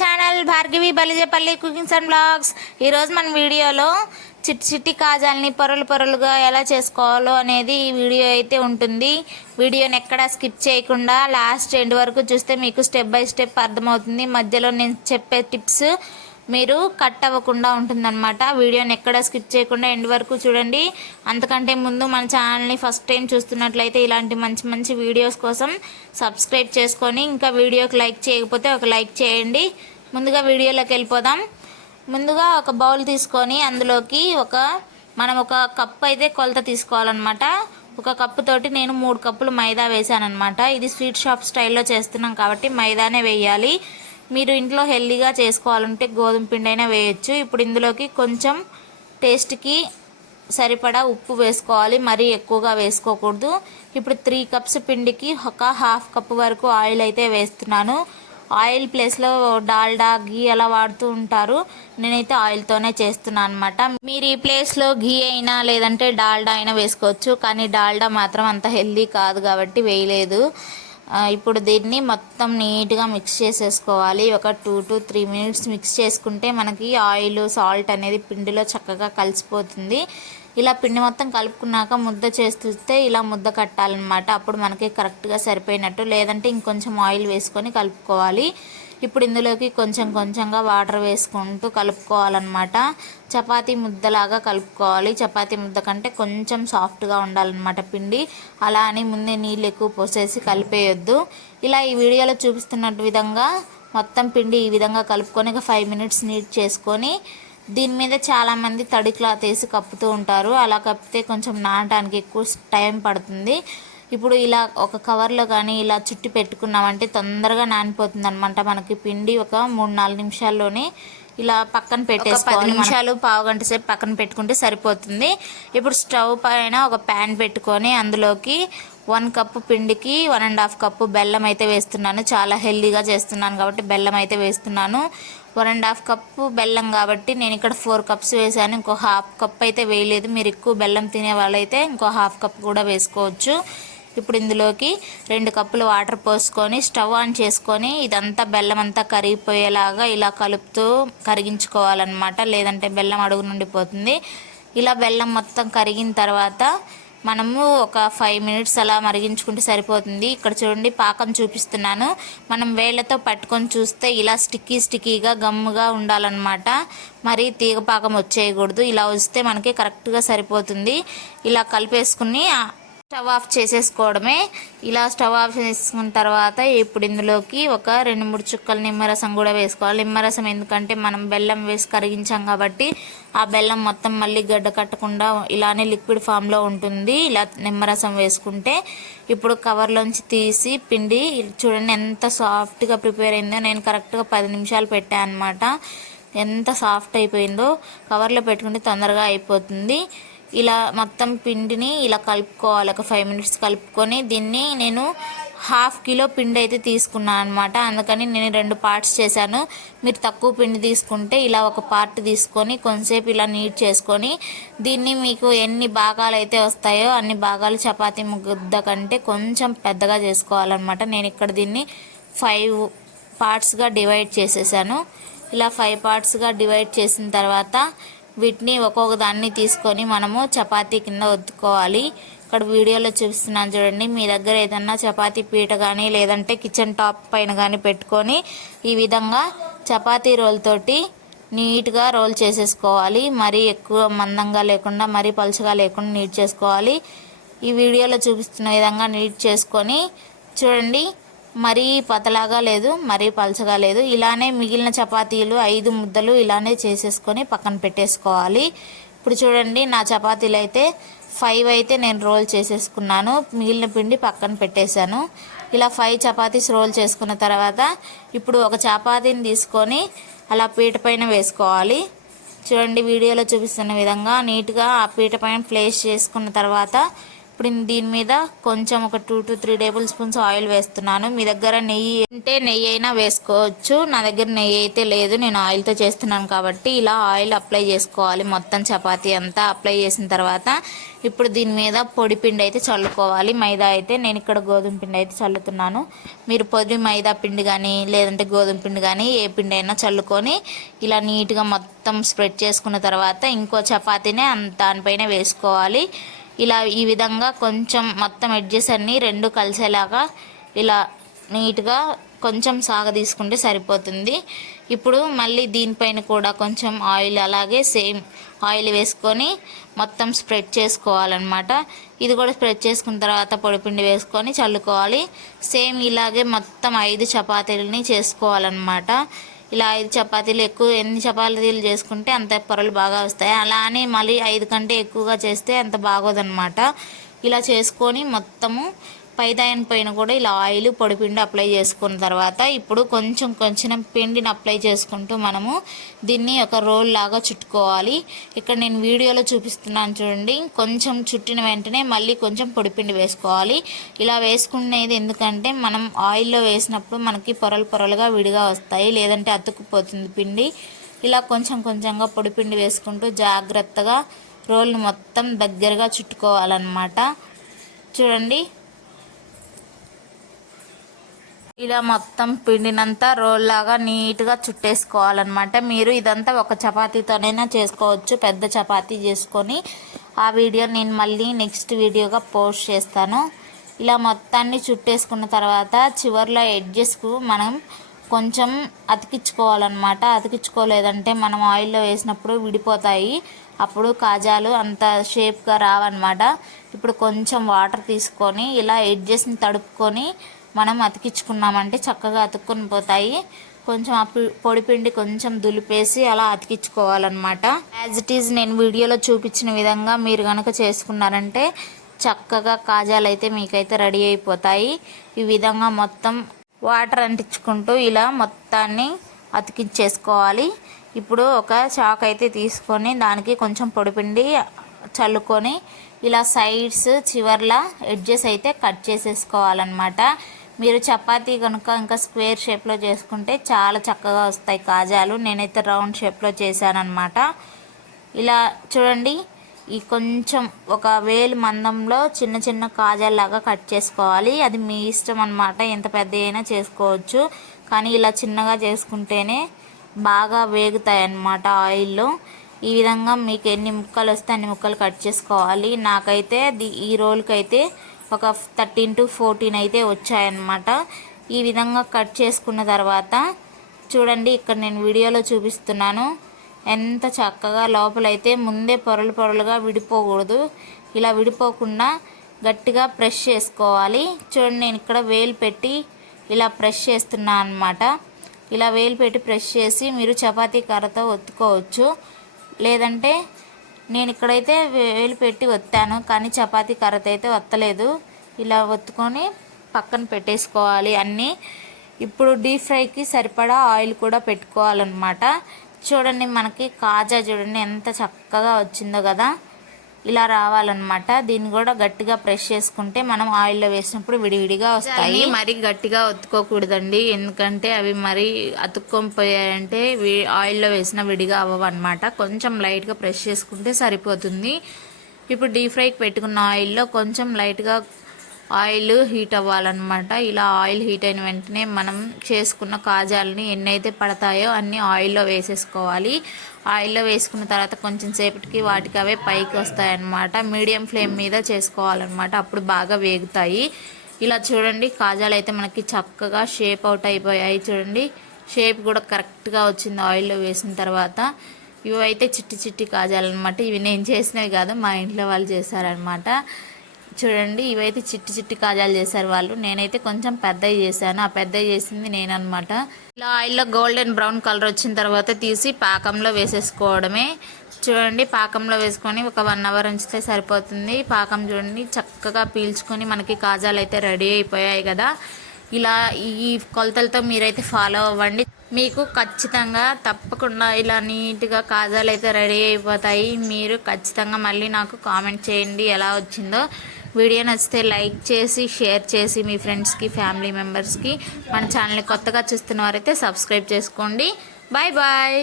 Channel Bhargavi Balijapalli cookings and blogs ఈరోజు మన వీడియోలో చిట్టి చిట్టి కాజాలని పొరలు పొరలుగా ఎలా చేసుకోవాలో అనేది ఈ వీడియో అయితే ఉంటుంది. వీడియోని ఎక్కడా స్కిప్ చేయకుండా లాస్ట్ ఎండ్ వరకు చూస్తే మీకు స్టెప్ బై స్టెప్ అర్థమవుతుంది. మధ్యలో నేను చెప్పే టిప్స్ మీరు కట్ అవ్వకుండా ఉంటుందన్నమాట. వీడియోని ఎక్కడ స్కిప్ చేయకుండా ఎండ్ వరకు చూడండి. అంతకంటే ముందు మన ఛానల్ని ఫస్ట్ టైం చూస్తున్నట్లయితే ఇలాంటి మంచి మంచి వీడియోస్ కోసం సబ్స్క్రైబ్ చేసుకొని ఇంకా వీడియోకి లైక్ చేయకపోతే ఒక లైక్ చేయండి. ముందుగా వీడియోలోకి వెళ్ళిపోదాం. ముందుగా ఒక బౌల్ తీసుకొని అందులోకి ఒక మనం ఒక కప్పు అయితే కొలత తీసుకోవాలన్నమాట. ఒక కప్పు తోటి నేను మూడు కప్పులు మైదా వేసానమాట ఇది స్వీట్ షాప్ స్టైల్లో చేస్తున్నాం కాబట్టి మైదానే వేయాలి. మీరు ఇంట్లో హెల్దీగా చేసుకోవాలంటే గోధుమ పిండి అయినా వేయచ్చు. ఇప్పుడు ఇందులోకి కొంచెం టేస్ట్కి సరిపడా ఉప్పు వేసుకోవాలి. మరీ ఎక్కువగా వేసుకోకూడదు. ఇప్పుడు త్రీ కప్స్ పిండికి ఒక హాఫ్ కప్ వరకు ఆయిల్ అయితే వేస్తున్నాను. ఆయిల్ ప్లేస్లో డాల్డా గీ అలా వాడుతూ ఉంటారు. నేనైతే ఆయిల్తోనే చేస్తున్నాను అనమాట మీరు ఈ ప్లేస్లో గీ అయినా లేదంటే డాల్డా అయినా వేసుకోవచ్చు. కానీ డాల్డా మాత్రం అంత హెల్దీ కాదు కాబట్టి వేయలేదు. ఇప్పుడు దీన్ని మొత్తం నీట్గా మిక్స్ చేసేసుకోవాలి. ఒక two to three minutes mix చేసుకుంటే మనకి ఆయిల్ సాల్ట్ అనేది పిండిలో చక్కగా కలిసిపోతుంది. ఇలా పిండి మొత్తం కలుపుకున్నాక ముద్ద చేస్తే ఇలా ముద్ద కట్టాలన్నమాట. అప్పుడు మనకి కరెక్ట్గా సరిపోయినట్టు. లేదంటే ఇంకొంచెం ఆయిల్ వేసుకొని కలుపుకోవాలి. ఇప్పుడు ఇందులోకి కొంచెం కొంచెంగా వాటర్ వేసుకుంటూ కలుపుకోవాలన్నమాట. చపాతీ ముద్దలాగా కలుపుకోవాలి. చపాతీ ముద్ద కంటే కొంచెం సాఫ్ట్గా ఉండాలన్నమాట పిండి. అలా అని ముందే నీళ్ళు ఎక్కువ పోసేసి కలిపేయొద్దు. ఇలా ఈ వీడియోలో చూపిస్తున్న విధంగా మొత్తం పిండి ఈ విధంగా కలుపుకొని ఒక ఫైవ్ మినిట్స్ నీట్ చేసుకొని దీని మీద చాలామంది తడి క్లాత్ వేసి కప్పుతూ ఉంటారు. అలా కప్పితే కొంచెం నానడానికి ఎక్కువ టైం పడుతుంది. ఇప్పుడు ఇలా ఒక కవర్లో కానీ ఇలా చుట్టి పెట్టుకున్నామంటే తొందరగా నానిపోతుంది అనమాట మనకి పిండి ఒక మూడు నాలుగు నిమిషాల్లోనే ఇలా పక్కన పెట్టేసుకోవాలి నిమిషాలు పావు గంట సేపు పక్కన పెట్టుకుంటే సరిపోతుంది. ఇప్పుడు స్టవ్ పైన ఒక ప్యాన్ పెట్టుకొని అందులోకి వన్ కప్పు పిండికి వన్ అండ్ హాఫ్ కప్పు బెల్లం అయితే వేస్తున్నాను. చాలా హెల్దీగా చేస్తున్నాను కాబట్టి బెల్లం అయితే వేస్తున్నాను. వన్ అండ్ హాఫ్ కప్పు బెల్లం కాబట్టి నేను ఇక్కడ ఫోర్ కప్స్ వేసాను. ఇంకో హాఫ్ కప్ అయితే వేయలేదు. మీరు ఎక్కువ బెల్లం తినే వాళ్ళైతే ఇంకో హాఫ్ కప్ కూడా వేసుకోవచ్చు. ఇప్పుడు ఇందులోకి రెండు కప్పులు వాటర్ పోసుకొని స్టవ్ ఆన్ చేసుకొని ఇదంతా బెల్లం అంతా కరిగిపోయేలాగా ఇలా కలుపుతూ కరిగించుకోవాలన్నమాట. లేదంటే బెల్లం అడుగు నుండి పోతుంది. ఇలా బెల్లం మొత్తం కరిగిన తర్వాత మనము ఒక ఫైవ్ మినిట్స్ అలా మరిగించుకుంటే సరిపోతుంది. ఇక్కడ చూడండి పాకం చూపిస్తున్నాను. మనం వేళ్ళతో పట్టుకొని చూస్తే ఇలా స్టిక్కీ స్టిక్కీగా గమ్ముగా ఉండాలన్నమాట. మరి తీగ పాకం వచ్చేయకూడదు. ఇలా వస్తే మనకి కరెక్ట్గా సరిపోతుంది. ఇలా కలిపేసుకుని స్టవ్ ఆఫ్ చేసేసుకోవడమే. ఇలా స్టవ్ ఆఫ్ చేసుకున్న తర్వాత ఇప్పుడు ఇందులోకి ఒక రెండు మూడు చుక్కలు నిమ్మరసం కూడా వేసుకోవాలి. నిమ్మరసం ఎందుకంటే మనం బెల్లం వేసి కరిగించాం కాబట్టి ఆ బెల్లం మొత్తం మళ్ళీ గడ్డ కట్టకుండా ఇలానే లిక్విడ్ ఫామ్లో ఉంటుంది. ఇలా నిమ్మరసం వేసుకుంటే ఇప్పుడు కవర్లోంచి తీసి పిండి చూడండి ఎంత సాఫ్ట్గా ప్రిపేర్ అయిందో. నేను కరెక్ట్గా పది నిమిషాలు పెట్టాను అనమాట ఎంత సాఫ్ట్ అయిపోయిందో. కవర్లో పెట్టుకుంటే తొందరగా అయిపోతుంది. ఇలా మొత్తం పిండిని ఇలా కలుపుకోవాలి. ఒక ఫైవ్ మినిట్స్ కలుపుకొని దీన్ని నేను హాఫ్ కిలో పిండి అయితే తీసుకున్నాను అనమాట అందుకని నేను రెండు పార్ట్స్ చేశాను. మీరు తక్కువ పిండి తీసుకుంటే ఇలా ఒక పార్ట్ తీసుకొని కొంతసేపు ఇలా నీట్ చేసుకొని దీన్ని మీకు ఎన్ని భాగాలు అయితే వస్తాయో అన్ని భాగాలు చపాతీ ముద్ద కంటే కొంచెం పెద్దగా చేసుకోవాలన్నమాట. నేను ఇక్కడ దీన్ని ఫైవ్ పార్ట్స్గా డివైడ్ చేసేసాను. ఇలా ఫైవ్ పార్ట్స్గా డివైడ్ చేసిన తర్వాత వీటిని ఒక్కొక్క దాన్ని తీసుకొని మనము చపాతీ కింద ఒత్తుకోవాలి. ఇక్కడ వీడియోలో చూపిస్తున్నాను చూడండి. మీ దగ్గర ఏదన్నా చపాతీ పీట కానీ లేదంటే కిచెన్ టాప్ పైన కానీ పెట్టుకొని ఈ విధంగా చపాతీ రోల్ తోటి నీట్గా రోల్ చేసేసుకోవాలి. మరీ ఎక్కువ మందంగా లేకుండా మరీ పలుచగా లేకుండా నీట్ చేసుకోవాలి. ఈ వీడియోలో చూపిస్తున్న విధంగా నీట్ చేసుకొని చూడండి. మరీ పతలాగా లేదు మరీ పలచగా లేదు. ఇలానే మిగిలిన చపాతీలు ఐదు ముద్దలు ఇలానే చేసేసుకొని పక్కన పెట్టేసుకోవాలి. ఇప్పుడు చూడండి నా చపాతీలు అయితే ఫైవ్ అయితే నేను రోల్ చేసేసుకున్నాను. మిగిలిన పిండి పక్కన పెట్టేశాను. ఇలా ఫైవ్ చపాతీస్ రోల్ చేసుకున్న తర్వాత ఇప్పుడు ఒక చపాతీని తీసుకొని అలా పీట పైన వేసుకోవాలి. చూడండి వీడియోలో చూపిస్తున్న విధంగా నీట్గా ఆ పీట పైన ప్లేస్ చేసుకున్న తర్వాత ఇప్పుడు దీని మీద కొంచెం ఒక two to three tablespoons oil వేస్తున్నాను. మీ దగ్గర నెయ్యి ఉంటే నెయ్యి అయినా వేసుకోవచ్చు. నా దగ్గర నెయ్యి అయితే లేదు. నేను ఆయిల్తో చేస్తున్నాను కాబట్టి ఇలా ఆయిల్ అప్లై చేసుకోవాలి. మొత్తం చపాతీ అంతా అప్లై చేసిన తర్వాత ఇప్పుడు దీని మీద పొడి పిండి అయితే చల్లుకోవాలి. మైదా అయితే నేను ఇక్కడ గోధుమ పిండి అయితే చల్లుతున్నాను. మీరు పొడి మైదా పిండి కానీ లేదంటే గోధుమ పిండి కానీ ఏ పిండి అయినా చల్లుకొని ఇలా నీట్గా మొత్తం స్ప్రెడ్ చేసుకున్న తర్వాత ఇంకో చపాతీనే దానిపైన వేసుకోవాలి. ఇలా ఈ విధంగా కొంచెం మొత్తం ఎడ్జెస్ అన్నీ రెండు కలిసేలాగా ఇలా నీట్గా కొంచెం సాగ తీసుకుంటే సరిపోతుంది. ఇప్పుడు మళ్ళీ దీనిపైన కూడా కొంచెం ఆయిల్ అలాగే సేమ్ ఆయిల్ వేసుకొని మొత్తం స్ప్రెడ్ చేసుకోవాలన్నమాట. ఇది కూడా స్ప్రెడ్ చేసుకున్న తర్వాత పొడిపిండి వేసుకొని చల్లుకోవాలి. సేమ్ ఇలాగే మొత్తం ఐదు చపాతీలని చేసుకోవాలన్నమాట. ఇలా ఐదు చపాతీలు ఎక్కువ ఎన్ని చపాతీలు చేసుకుంటే అంత పొరలు బాగా వస్తాయి. అలా అని మళ్ళీ ఐదు కంటే ఎక్కువగా చేస్తే అంత బాగోదన్నమాట. ఇలా చేసుకొని మొత్తము పైదాయన పైన కూడా ఇలా ఆయిల్ పొడిపిండి అప్లై చేసుకున్న తర్వాత ఇప్పుడు కొంచెం కొంచెం పిండిని అప్లై చేసుకుంటూ మనము దీన్ని ఒక రోల్ లాగా చుట్టుకోవాలి. ఇక్కడ నేను వీడియోలో చూపిస్తున్నాను చూడండి. కొంచెం చుట్టిన వెంటనే మళ్ళీ కొంచెం పొడిపిండి వేసుకోవాలి. ఇలా వేసుకునేది ఎందుకంటే మనం ఆయిల్లో వేసినప్పుడు మనకి పొరలు పొరలుగా విడిగా వస్తాయి. లేదంటే అతుక్కుపోతుంది పిండి. ఇలా కొంచెం కొంచెంగా పొడిపిండి వేసుకుంటూ జాగ్రత్తగా రోల్ని మొత్తం దగ్గరగా చుట్టుకోవాలన్నమాట. చూడండి. ఇలా మొత్తం పిండినంతా రోల్ లాగా నీట్గా చుట్టేసుకోవాలన్నమాట. మీరు ఇదంతా ఒక చపాతీతోనైనా చేసుకోవచ్చు పెద్ద చపాతీ చేసుకొని. ఆ వీడియో నేను మళ్ళీ నెక్స్ట్ వీడియోగా పోస్ట్ చేస్తాను. ఇలా మొత్తాన్ని చుట్టేసుకున్న తర్వాత చివర్లో ఎడ్జెస్కు మనం కొంచెం అతికించుకోవాలన్నమాట. అతికించుకోలేదంటే మనం ఆయిల్లో వేసినప్పుడు విడిపోతాయి. అప్పుడు కాజాలు అంత షేప్గా రావన్నమాట. ఇప్పుడు కొంచెం వాటర్ తీసుకొని ఇలా ఎడ్జెస్ని తడుపుకొని మనం అతికించుకున్నామంటే చక్కగా అతుక్కొని పోతాయి. కొంచెం ఆ పొడిపిండి కొంచెం దులిపేసి అలా అతికించుకోవాలన్నమాట. యాజ్ ఇట్ ఈజ్ నేను వీడియోలో చూపించిన విధంగా మీరు కనుక చేసుకున్నారంటే చక్కగా కాజాలు అయితే మీకైతే రెడీ అయిపోతాయి. ఈ విధంగా మొత్తం వాటర్ అంటించుకుంటూ ఇలా మొత్తాన్ని అతికించేసుకోవాలి. ఇప్పుడు ఒక చాక్ అయితే తీసుకొని దానికి కొంచెం పొడిపిండి చల్లుకొని ఇలా సైడ్స్ చివర్ల ఎడ్జెస్ అయితే కట్ చేసేసుకోవాలన్నమాట. మీరు చపాతీ కనుక ఇంకా స్క్వేర్ షేప్లో చేసుకుంటే చాలా చక్కగా వస్తాయి కాజాలు. నేనైతే రౌండ్ షేప్లో చేశానమాట ఇలా చూడండి ఈ కొంచెం ఒక వేలు మందంలో చిన్న చిన్న కాజాల్లాగా కట్ చేసుకోవాలి. అది మీ ఇష్టం అనమాట ఎంత పెద్ద అయినా చేసుకోవచ్చు. కానీ ఇలా చిన్నగా చేసుకుంటేనే బాగా వేగుతాయి అన్నమాట ఆయిల్లో. ఈ విధంగా మీకు ఎన్ని ముక్కలు వస్తే అన్ని ముక్కలు కట్ చేసుకోవాలి. నాకైతే ఈ రోజుకైతే ఒక థర్టీన్ టు ఫోర్టీన్ అయితే వచ్చాయన్నమాట. ఈ విధంగా కట్ చేసుకున్న తర్వాత చూడండి ఇక్కడ నేను వీడియోలో చూపిస్తున్నాను. ఎంత చక్కగా లోపలైతే ముందే పొరలు పొరలుగా విడిపోకూడదు. ఇలా విడిపోకుండా గట్టిగా ప్రెష్ చేసుకోవాలి. చూడండి నేను ఇక్కడ వేలు పెట్టి ఇలా ప్రెష్ చేస్తున్నాను అనమాట ఇలా వేలు పెట్టి ప్రెష్ చేసి మీరు చపాతీ కర్రతో ఒత్తుకోవచ్చు. లేదంటే నేను ఇక్కడైతే వేలు పెట్టి ఒత్తాను కానీ చపాతీ కర్రతో అయితే ఒత్తలేదు. ఇలా ఒత్తుకొని పక్కన పెట్టేసుకోవాలి అన్నీ. ఇప్పుడు డీప్ ఫ్రైకి సరిపడా ఆయిల్ కూడా పెట్టుకోవాలన్నమాట. చూడండి మనకి కాజా చూడండి ఎంత చక్కగా వచ్చిందో కదా. ఇలా రావాలన్నమాట. దీన్ని కూడా గట్టిగా ప్రెస్ చేసుకుంటే మనం ఆయిల్లో వేసినప్పుడు విడివిడిగా వస్తాయి. మరీ గట్టిగా ఒత్తుకోకూడదండి. ఎందుకంటే అవి మరీ అతుక్కొని ఆయిల్లో వేసిన విడిగా అవ్వవు అనమాట కొంచెం లైట్గా ప్రెస్ చేసుకుంటే సరిపోతుంది. ఇప్పుడు డీప్ ఫ్రైకి పెట్టుకున్న ఆయిల్లో కొంచెం లైట్గా ఆయిల్ హీట్ అవ్వాలన్నమాట. ఇలా ఆయిల్ హీట్ అయిన వెంటనే మనం చేసుకున్న కాజాలని ఎన్నైతే పడతాయో అన్నీ ఆయిల్లో వేసేసుకోవాలి. ఆయిల్లో వేసుకున్న తర్వాత కొంచెం సేపటికి వాటికి అవే పైకి వస్తాయన్నమాట. మీడియం ఫ్లేమ్ మీద చేసుకోవాలన్నమాట. అప్పుడు బాగా వేగుతాయి. ఇలా చూడండి కాజాలు అయితే మనకి చక్కగా షేప్ అవుట్ అయిపోయాయి చూడండి. షేప్ కూడా కరెక్ట్గా వచ్చింది ఆయిల్లో వేసిన తర్వాత. ఇవి అయితే చిట్టి చిట్టి కాజాలన్నమాట. ఇవి నేను చేసినవి కాదు మా ఇంట్లో వాళ్ళు చేశారనమాట చూడండి ఇవైతే చిట్టి చిట్టి కాజాలు చేశారు వాళ్ళు. నేనైతే కొంచెం పెద్దవి చేశాను. ఆ పెద్దవి చేసింది నేను అనమాట ఇలా ఆయిల్లో గోల్డెన్ బ్రౌన్ కలర్ వచ్చిన తర్వాత తీసి పాకంలో వేసేసుకోవడమే. చూడండి పాకంలో వేసుకొని ఒక వన్ అవర్ ఉంచితే సరిపోతుంది. పాకం చూడండి చక్కగా పీల్చుకొని మనకి కాజాలు అయితే రెడీ అయిపోయాయి కదా. ఇలా ఈ కొలతలతో మీరైతే ఫాలో అవ్వండి. మీకు ఖచ్చితంగా తప్పకుండా ఇలా నీట్గా కాజాలు అయితే రెడీ అయిపోతాయి. మీరు ఖచ్చితంగా మళ్ళీ నాకు కామెంట్ చేయండి ఎలా వచ్చిందో. వీడియో నచ్చితే లైక్ చేసి షేర్ చేసి మీ ఫ్రెండ్స్కి ఫ్యామిలీ మెంబర్స్కి మన ఛానల్ని కొత్తగా చూస్తున్న వారైతే సబ్స్క్రైబ్ చేసుకోండి. Bye bye.